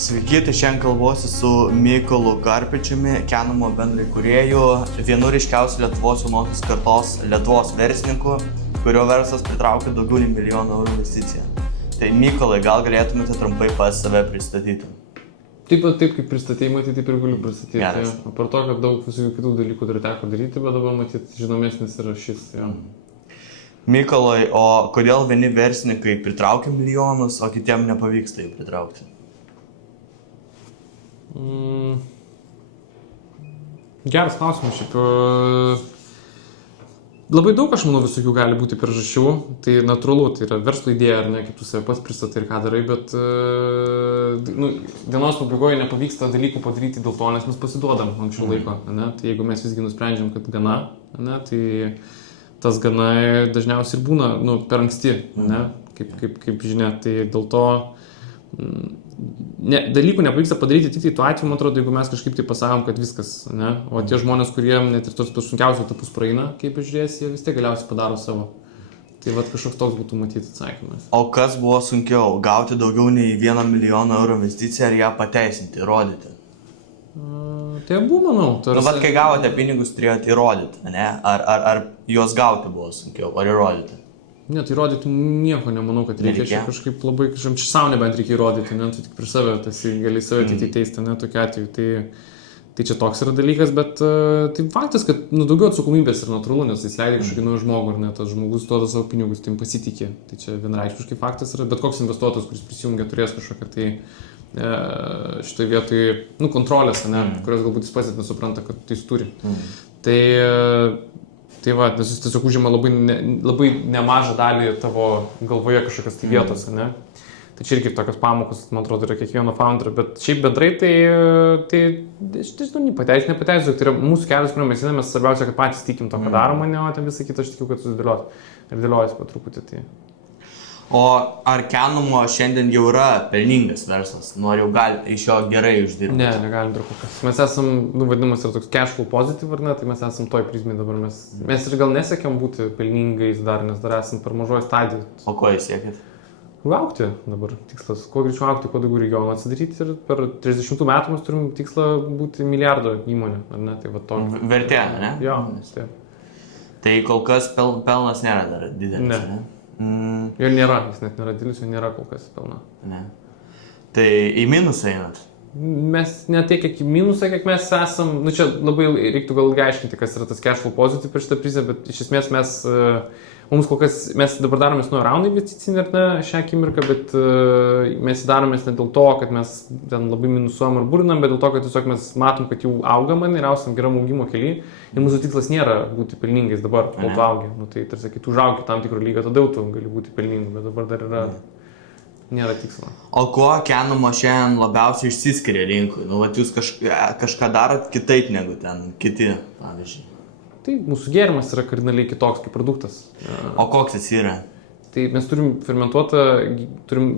Sveiki, tai šiandien kalbuosi su Mykolu Karpečiumi, Kenamo bendraįkūrėju, vienu ryškiausių Lietuvos jaunosios kartos Lietuvos verslininku, kurio verslas pritraukia daugiau nei 1 milijoną eurų investiciją. Tai Mykolai, gal galėtumėte trumpai pas save pristatyti? Taip kaip pristatymą, tai taip ir galiu pristatyti. Geras. Par to, kad daug visokių kitų dalykų dar teko daryti, bet dabar matyt žinomesnis yra šis. Ja. Mykolai, o kodėl vieni verslininkai pritraukia milijonus, o kitiem nepavyksta jų pritraukti? Geras klausimas šiaip. Labai daug, aš manau, visokių gali būti priežasčių. Tai natūralu, tai yra verslo idėja, ar ne, kaip tu save pats pristatai ir ką darai, bet dienos pabaigoje nepavyksta dalykų padaryti dėl to, nes mes pasiduodam anksčiau laiko. Ne? Tai jeigu mes visgi nusprendžiam, kad gana, ne, tai tas gana dažniausiai ir būna per anksti, ne? Kaip žinia, tai dėl to dalykų nepavyksta padaryti tik tai tuo atveju, man atrodo, jeigu mes kažkaip tai pasakom, kad viskas, ne? O tie žmonės, kurie net ir tos sunkiausios etapus praeina, kaip žiūrės, jie vis tiek galiausiai padaro savo. Tai vat kažkoks toks būtų matyti atsakymas. O kas buvo sunkiau, gauti daugiau nei 1 milijoną eurų investiciją ar ją pateisinti, įrodyti? Tai abu, manau. Vat kai gavote pinigus, turėjote įrodyti, ne? Ar juos gauti buvo sunkiau, ar įrodyti? Ne, tai įrodyti nieko nemanau, kad reikia. Čia kažkaip labai, čia savo nebent reikia įrodyti, ne, tu tik prieš save, gali save tik teisti, ne, tokiu atveju. Tai čia toks yra dalykas, bet tai faktas, kad daugiau atsakomybės yra natūralu, nes jis leidžia kažkokį naują žmogų, ar ne, tas žmogus duoda savo pinigus, tai pasitikė. Tai čia vienareikšmiškai faktas yra, bet koks investuotojas, kuris prisijungia, turės kažkokią tai šitoje vietoje, kontrolės, ne, kurios galbūt jis pats nesupranta, kad jis turi. Tai va, nes jis tiesiog užima labai nemažą dalį tavo galvoje kažkokios tai vietos, ne? Tai čia irgi tokios pamokos, man atrodo, yra kiekvieno founderio, bet šiaip bendrai tai nežinau, nepateisina. Tai yra mūsų kelias, kuriuo mes einame, mes svarbiausia, kad patys tikim to, ką darom, ne, o ten visą kitą aš tikiu, kad susidėlios. Ir dėliojasi po truputį. Tai. O ar Kenamo šiandien jau yra pelningas verslas? Nu, ar jau gali iš jo gerai uždirbti? Ne, negalim dar kol kas. Mes esam, vadinamas, yra toks cash flow positive, ar ne, tai mes esam toj prizmėj dabar. Mes ir gal nesiekiam būti pelningais dar, nes dar esam per mažoje stadijoje. O ko jūs siekit? Augti dabar tikslas. Kuo greičiau augti, kuo daugiau regionų atsidaryti ir per 30 metų mes turim tikslą būti milijardo įmonė, ar ne? Tai va to. Vertė, ne? Jo, taip. Tai kol kas pelnas nėra dar didelis, ne? Ir nėra, jis net nėra didelis, jo nėra kol kas pelna. Ne. Tai į minusą einat? Mes ne tiek kiek į minusą, kiek mes esam, čia labai reiktų gal aiškinti, kas yra tas cash flow positive per šitą prizę, bet iš esmės mums kol kas, mes dabar daromės nuo raundą investicinį, ar ne, šią akimirką, bet mes daromės ne dėl to, kad mes ten labai minusuojam ar burinam, bet dėl to, kad tiesiog mes matom, kad jau augam ir esam geram augimo kely ir mūsų tikslas nėra būti pelningais dabar, kol tu augi. Tai tarsi, kai tu užaugi tam tikrą lygą, tada jau tu gali būti pelningu, bet dabar dar nėra tikslo. O kuo Kenamo šiandien labiausiai išsiskiria rinkui? Vat jūs kažką darot kitaip negu ten kiti, pavyzdžiui. Tai mūsų gėrimas yra kardinaliai kitoks kaip produktas. O koks jis yra? Tai mes turim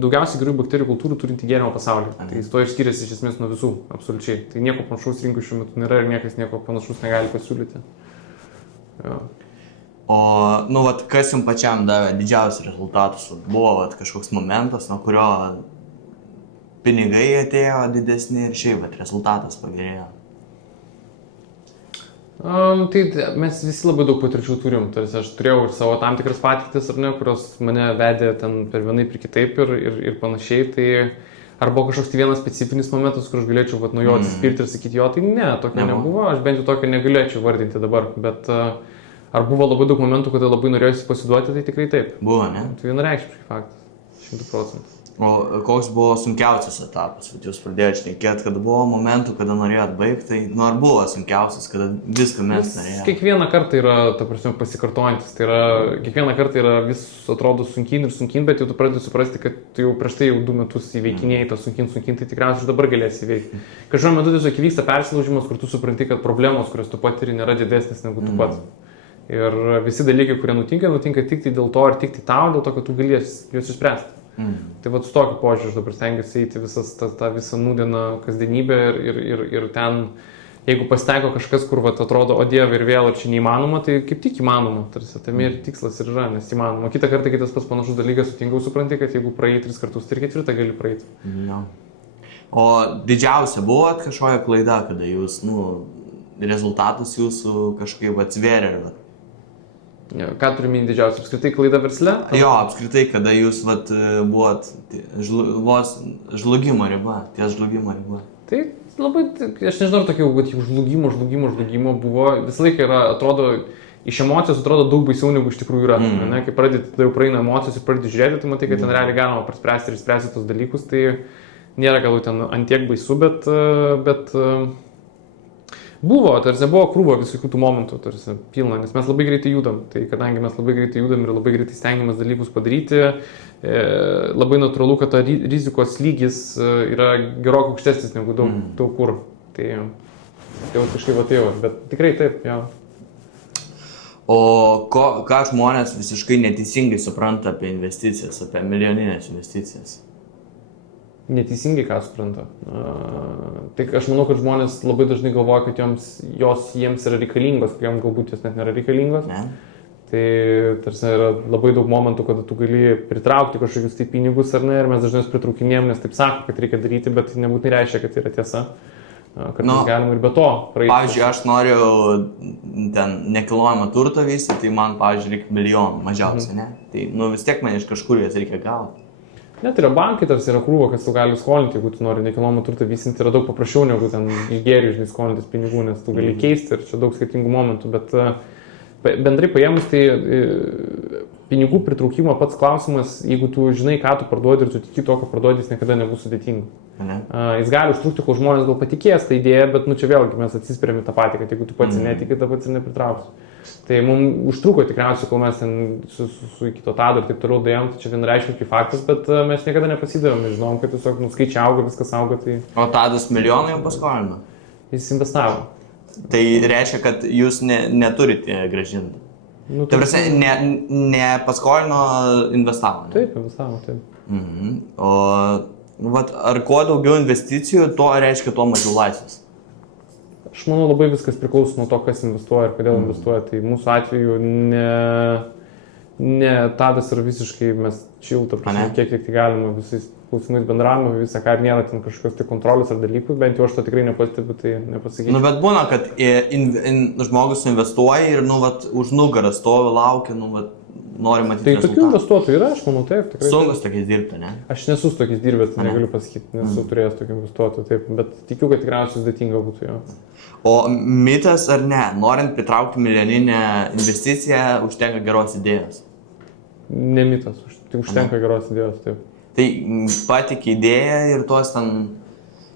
daugiausiai gerų bakterijų kultūrų turinti gėrimą pasaulyje. Tai jis to ir skiriasi iš esmės nuo visų, absoliučiai. Tai nieko panašaus rinkų šiuo metu nėra ir niekas nieko panašaus negali pasiūlyti. Jo. O, vat, kas jums pačiam davė didžiausius rezultatus? Buvo kažkoks momentas, nuo kurio pinigai atėjo didesni ir šiaip rezultatas pagerėjo? Tai mes visi labai daug patirčių turim, tarsi aš turėjau ir savo tam tikras patirtis, ar ne, kurios mane vedė ten per vienaip ir kitaip ir panašiai, tai ar buvo kažkoks tai vienas specifinis momentas, kur aš galėčiau nuo jo atsispirti ir sakyti jo, tai ne, tokio nebuvo, aš bent jau tokio negalėčiau vardinti dabar, bet ar buvo labai daug momentų, kada labai norėjusi pasiduoti, tai tikrai taip. Buvo, ne? Tai vienareikšmiškai faktas, 100%. O koks buvo sunkiausias etapas? Jūs pradėjote šnekėti, kad buvo momentų, kada norėjot baigti, tai ar buvo sunkiausias, kada viską mes norėjome? Kiekvieną kartą yra, ta prasme, pasikartojantis, tai yra, kiekvieną kartą yra vis atrodo sunkin, bet jau tu pradedi suprasti, kad tu jau prieš tai jau 2 metus įveikinėjai tą sunkin, tai tikriausiai ir dabar galėsi įveikti. Kažkuo metu tiesiog vyksta persilaužimas, kur tu supranti, kad problemos, kurias tu patiri, nėra didesnės negu tu pats. Ir visi dalykai, kurie nutinka tik tai dėl to ir tik tai tau, dėl to, kad tu galėsi juos išspręsti. Tai su tokiu požiūriu aš dabar stengiuosi eiti tą visą nūdieną kasdienybę ir ten, jeigu pasitaiko kažkas, kur atrodo, o dieve ir vėl, ar čia neįmanoma, tai kaip tik įmanoma, tarsi tame ir tikslas ir yra, nes įmanoma. Kitą kartą kitas pats panašus dalykas sutinka, supranti, kad jeigu praėjai 3 kartus, tai ir 4 gali praeiti. No. O didžiausia buvo kažkokia klaida, kada jūs, rezultatas jūsų kažkaip atsvėrė. Ką turime didžiausia? Apskritai klaida versle? Jo, apskritai, kada jūs buvot vos žlugimo riba, ties žlugimo riba. Tai labai, aš nežinau, tokių, kad jau žlugimo buvo, visą laiką yra, atrodo, iš emocijos atrodo daug baisiau negu iš tikrųjų yra. Ne? Kai pradėti, tada jau praeina emocijos ir pradėti žiūrėti, tai matai, kad ten realiai galima praspręsti ir spręsti tos dalykus, tai nėra gal ten antiek baisu, bet buvo, tarsi buvo krūvo visokių tų momentų, tarsi pilna, nes mes labai greitai judam. Tai kadangi mes labai greitai judam ir labai greitai stengiamės dalykus padaryti, labai natūralu, kad ta rizikos lygis yra gerokai aukštesnis negu daug kur. Tai kažkaip atėjo, bet tikrai taip, jo. O ką žmonės visiškai neteisingai supranta apie investicijas, apie milijoninės investicijas? Neteisingai ką supranta. Tai aš manau, kad žmonės labai dažnai galvoja, kad jiems yra reikalingos, kai jiems galbūt jos net nėra reikalingos. Ne. Tai tarsi yra labai daug momentų, kada tu gali pritraukti kažkokius tai pinigus ar ne, ir mes dažnai pritraukinėjom, nes taip sako, kad reikia daryti, bet tai nebūtinai reiškia, kad tai yra tiesa. Kartais galima ir be to praeiti. Pavyzdžiui, aš noriu ten nekilnojamą turtą vystyti, tai man, pavyzdžiui, reikia milijonų mažiausiai, ne? Tai vis tiek man iš kažkur jas reikia gauti. Net yra bankai, tarsi yra krūva, kas tu gali skolinti, jeigu tu nori nekilnojamą turtą vysinti, yra daug paprasčiau negu ten iš gėrių skolintis pinigų, nes tu gali keisti ir čia daug skirtingų momentų, bet bendrai paėmus, tai pinigų pritraukimo pats klausimas, jeigu tu žinai, ką tu parduodi ir tu tiki to, ką parduodi, jis niekada nebus sudėtinga. Jis gali užtrukti, kol žmonės gal patikės tą idėją, bet čia vėlgi mes atsispiriam į tą patį, kad jeigu tu pats netiki, tą pats ir nepritrauksi. Tai mums užtruko tikriausiai, kol mes ten su kito tado ir taip toliau dėjom, tai čia vienareikšmiškai faktas, bet mes niekada nepasidavėm, žinom, kad tiesiog skaičiai auga, viskas auga. Tai... O tadas milijoną jau paskolino? Jis investavo. Tai reiškia, kad jūs neturite grąžinti? Tai prasme, ne paskolino, investavo? Ne? Taip, investavo, taip. O ar kuo daugiau investicijų, to reiškia, tuo mažiau laisvės? Aš manau, labai viskas priklauso nuo to, kas investuoja ir kodėl investuoja. Tai mūsų atveju ne tadas yra visiškai, mes čilta, kiek tai galima visais klausimais bendravimo, visą ką nėra ten kažkokios tai kontrolės ar dalykų, bent jau aš to tikrai nepastebiu, tai nepasakysiu. Bet būna, kad žmogus investuoja ir už nugarą stovi, laukia, nori matyti. Tai tokių investuotojų yra, aš manau, taip, tikrai. Sunkus tokiais dirbti, ne? Aš nesu tokiais dirbęs, negaliu pasakyti, nesu turėjęs tokių investuotojų, taip, bet tikiu, kad tikriausiai sudėtinga būtų jo. O mitas ar ne, norint pritraukti milijoninę investiciją, užtenka geros idėjos? Ne mitas, tai užtenka geros idėjos, taip. Tai patikė idėją ir tuos ten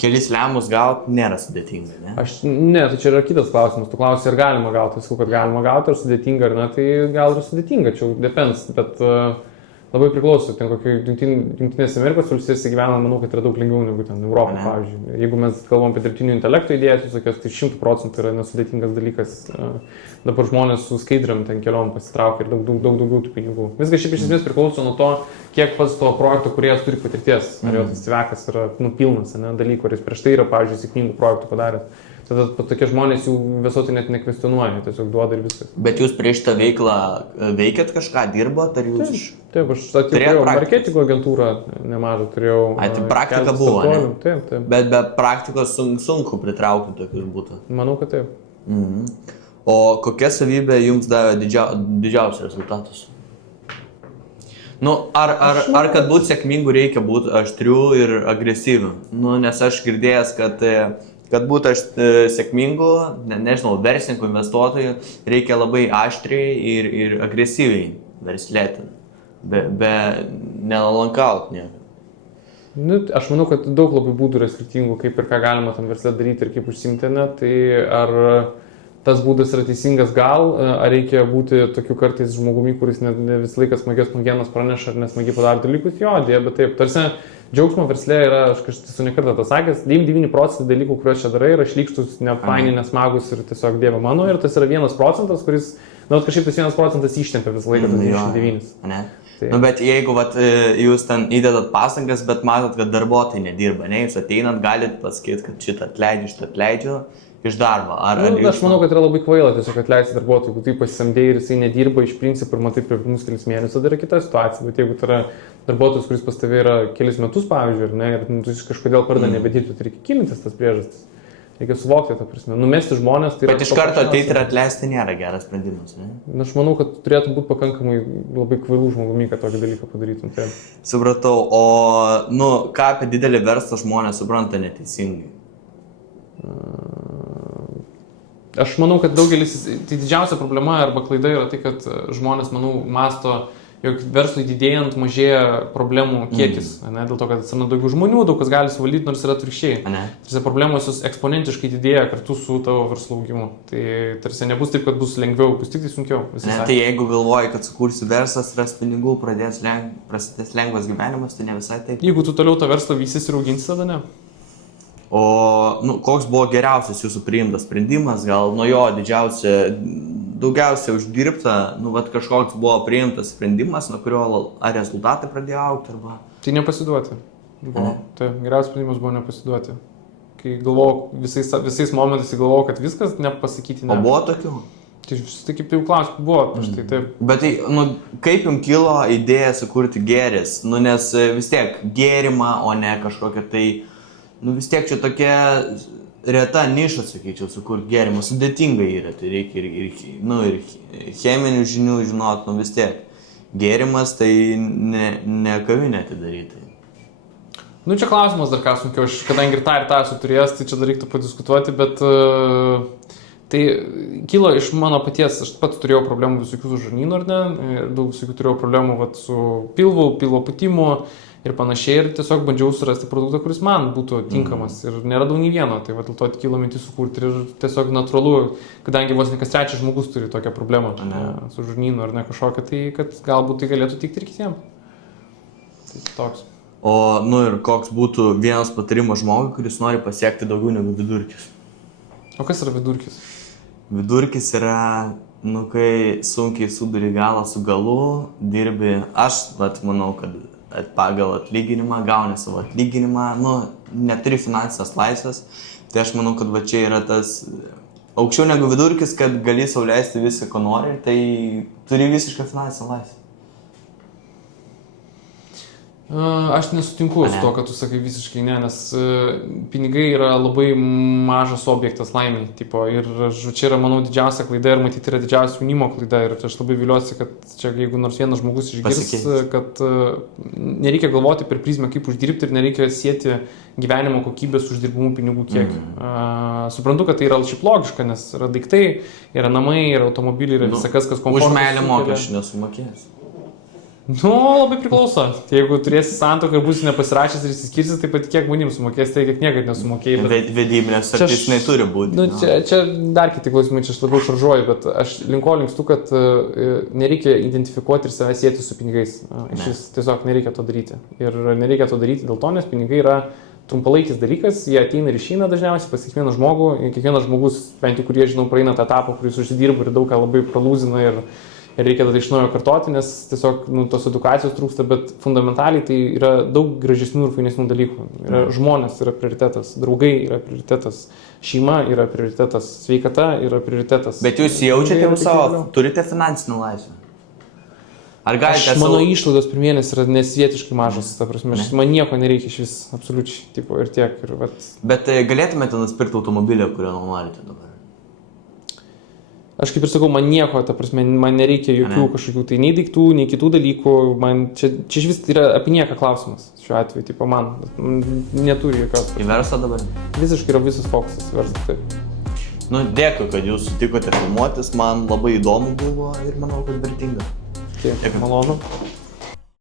kelis lemus gauti nėra sudėtinga, ne? Ne, tai čia yra kitas klausimas. Tu klausi, ar galima gauti, sakau, kad galima gauti, ar sudėtinga, ar ne, tai gal ir sudėtinga, čia depends, bet labai priklauso. Ten kokių Jungtinėse Amerikos valstijose gyvena, manau, kad yra daug lengviau negu ten Europoje, pavyzdžiui. Jeigu mes kalbam apie dirbtinio intelekto idėjas, visokios, tai 100% yra nesudėtingas dalykas. Dabar žmonės su skaidriam ten keliom pasitraukia ir daug daugiau tų pinigų. Viskas šiaip iš esmės priklauso nuo to, kiek pats to projekto kuriejas turi patirties. Ar jo tas tvekas yra pilnas, ne, dalykų, ar jis prieš tai yra, pavyzdžiui, sėkmingų projektų padaręs. Tada tokie žmonės jų visuotai net nekvestionuoja, tiesiog duoda ir viskas. Bet jūs prieš tą veiklą veikėt kažką, dirbot, ar jūs... Taip, aš turėjau marketingo agentūrą nemažą, turėjau... Tai praktika buvo, ne? Taip. Bet be praktikos sunku pritraukti tokius būtų. Manau, kad taip. O kokia savybė jums davė didžiausias rezultatus? Ar kad būti sėkmingu reikia būti aštrių ir agresyvių? Nes aš girdėjęs, kad būtų sėkmingų, nežinau, verslininkų, investuotojų, reikia labai aštriai ir agresyviai verslėti, be nenuolankaut nieko. Aš manau, kad daug labai būdų yra skirtingų, kaip ir ką galima tam verslę daryti ir kaip užsiimti, tai ar tas būdas yra teisingas gal, ar reikia būti tokiu kartais žmogumi, kuris ne visą laiką smagias naujienas praneša ar nesmagiai padaro dalykus, jo, bet taip, tarsi džiaugsmo versle yra, aš esu nekartą tą sakęs, 99% dalykų, kuriuos čia darai, yra šlykštus, nefaini, nesmagus ir tiesiog dieve mano, ir tas yra 1%, kuris, kažkaip tas 1% ištempia visą laiką, tas 99%. Tai. Bet jeigu jūs ten įdedat pastangas, bet matot, kad darbuotojai nedirba, ne, jūs ateinat, galit pasakyti, kad šitą atleidžiu, iš darbo. Aš manau, kad yra labai kvaila tiesiog atleisti darbuotojų, jeigu tai pasisamdėjai ir jisai nedirba iš principų ir matai per pirmus kelis mėnesius, tada yra kita situacija, bet jeigu tai yra darbuotojas, kuris pas tavai yra kelis metus, pavyzdžiui, ir, ne, ir jis kažkodėl pradeda nebedirbti, tai reikia kilintis tas priežastis. Reikia suvokti tą prasme. Numesti žmonės, tai yra... Bet iš karto ateiti ir atleisti nėra geras sprendimas, ne? Aš manau, kad turėtų būti pakankamai labai kvailų žmogumi, kad tokį dalyką padarytum. Tai. Supratau, o, ką apie didelį verslą žmonės supranta neteisingai? Aš manau, kad daugelis, tai didžiausia problema arba klaida yra tai, kad žmonės, manau, masto, jog verslui didėjant mažėja problemų kiekis, ne, dėl to, kad atsiranda daugiau žmonių, daug kas gali suvaldyti, nors yra atvirkščiai. Tarsi problemos jos eksponentiškai didėja kartu su tavo verslo augimu. Tai tarsi nebus taip, kad bus lengviau, bus tik tai sunkiau. Ne, tai jeigu galvoji, kad sukursi verslas, ras pinigų, prasidės lengvas gyvenimas, tai ne visai taip. Jeigu tu toliau tą verslą vysis ir auginsi, tada ne. O koks buvo geriausias jūsų priimtas sprendimas, gal nuo jo daugiausiai uždirbta, kažkoks buvo priimtas sprendimas, nuo kurio ar rezultatai pradėjo augti, arba... Tai nepasiduoti. Tai geriausias sprendimas buvo nepasiduoti. Kai galvojau, visais momentais galvojau, kad viskas nepasakyti ne. O buvo tokių? Tai kaip jau klausimų buvo, štai taip. Bet tai, kaip jums kilo idėja sukurti gėris? Nes vis tiek gėrimą, o ne kažkokia tai... vis tiek čia tokia reta niša, sakyčiau, sukurti gėrimą. Sudėtingai yra, tai reikia ir cheminių žinių žinot, vis tiek. Gėrimas tai ne kavinė atidaryti. Čia klausimas dar ką sunkiau, aš kadangi ir tą esu turėjęs, tai čia dar reiktų padiskutuoti, bet tai kilo iš mano paties, aš pats turėjau problemų visokių su žarnynu, ar ne, daug visokių turėjau problemų su pilvo pūtimu ir panašiai, ir tiesiog bandžiau surasti produktą, kuris man būtų tinkamas ir neradau nei vieno, tai dėl to kilo mintis sukurti ir tiesiog natūralu, kadangi vos ne kas trečias žmogus turi tokią problemą su žarnynu ar ne kažkokią, tai kad galbūt tai galėtų tikti ir kitiems. Tai toks. O, ir koks būtų vienas patarimas žmogui, kuris nori pasiekti daugiau negu vidurkis? O kas yra vidurkis? Vidurkis yra, kai sunkiai suduri galą su galu, dirbi, aš manau, kad pagal atlyginimą, gauni savo atlyginimą, neturi finansinės laisvės, tai aš manau, kad čia yra tas aukščiau negu vidurkis, kad gali sau leisti viską, ko nori, tai turi visišką finansinę laisvę. Aš nesutinku su to, kad tu sakai visiškai ne, nes pinigai yra labai mažas objektas laimiai, ir čia yra, manau, didžiausia klaida ir matyti yra didžiausia jaunimo klaida ir aš labai viliuosi, kad čia jeigu nors vienas žmogus išgirs, kad nereikia galvoti per prizmę, kaip uždirbti ir nereikia sieti gyvenimo kokybės uždirbamų pinigų kiekį. Suprantu, kad tai yra šiaip logiška, nes yra daiktai, yra namai, yra automobiliai, yra visakas, kas komfortas. Už meilę mokesčių nesumokės. Labai priklauso. Tai jeigu turėsi santuoką ir būsi nepasirašęs ir įsiskirsi, tai patikėk manim sumokės, tai kiek niekad nesumokėjai. Bet vedybinės sutartys neturi būti. Čia dar kiti klausimai, čia aš labiau šaržuoju, bet aš linkstu, kad nereikia identifikuoti ir save sieti su pinigais. Tiesiog nereikia to daryti. Ir nereikia to daryti dėl to, nes pinigai yra trumpalaikis dalykas, jie ateina ir išeina dažniausiai pas kiekvieną žmogų. Kiekvienas žmogus, bent jau kurie žinau, praeina tą etapą, kuris užsidirba ir daug ką labai pralūzina ir reikia tada iš naujo kartoti, nes tiesiog tos edukacijos trūksta, bet fundamentaliai tai yra daug gražesnių ir fainesnių dalykų. Žmonės yra prioritetas, draugai yra prioritetas, šeima yra prioritetas, sveikata yra prioritetas. Bet jūs jaučiate savo, turite finansinę laisvę? Ar galite mano išlaidos per mėnesį yra nesvietiškai mažos, ta prasme, man nieko nereikia iš vis, absoliučiai, ir tiek. Bet galėtumėte nusipirkti automobilį, kurio norite dabar? Aš kaip ir sakau, man nieko, ta prasme, man nereikia jokių kažkokių tai nei daiktų, nei kitų dalykų, man čia iš vis yra apie nieką klausimas šiuo atveju, man neturi jokios. Į verslą dabar? Visiškai yra visas fokusas į verslą, taip. Dėkui, kad jūs sutikote filmuotis, man labai įdomu buvo ir manau, kad vertinga. Taip, malonu.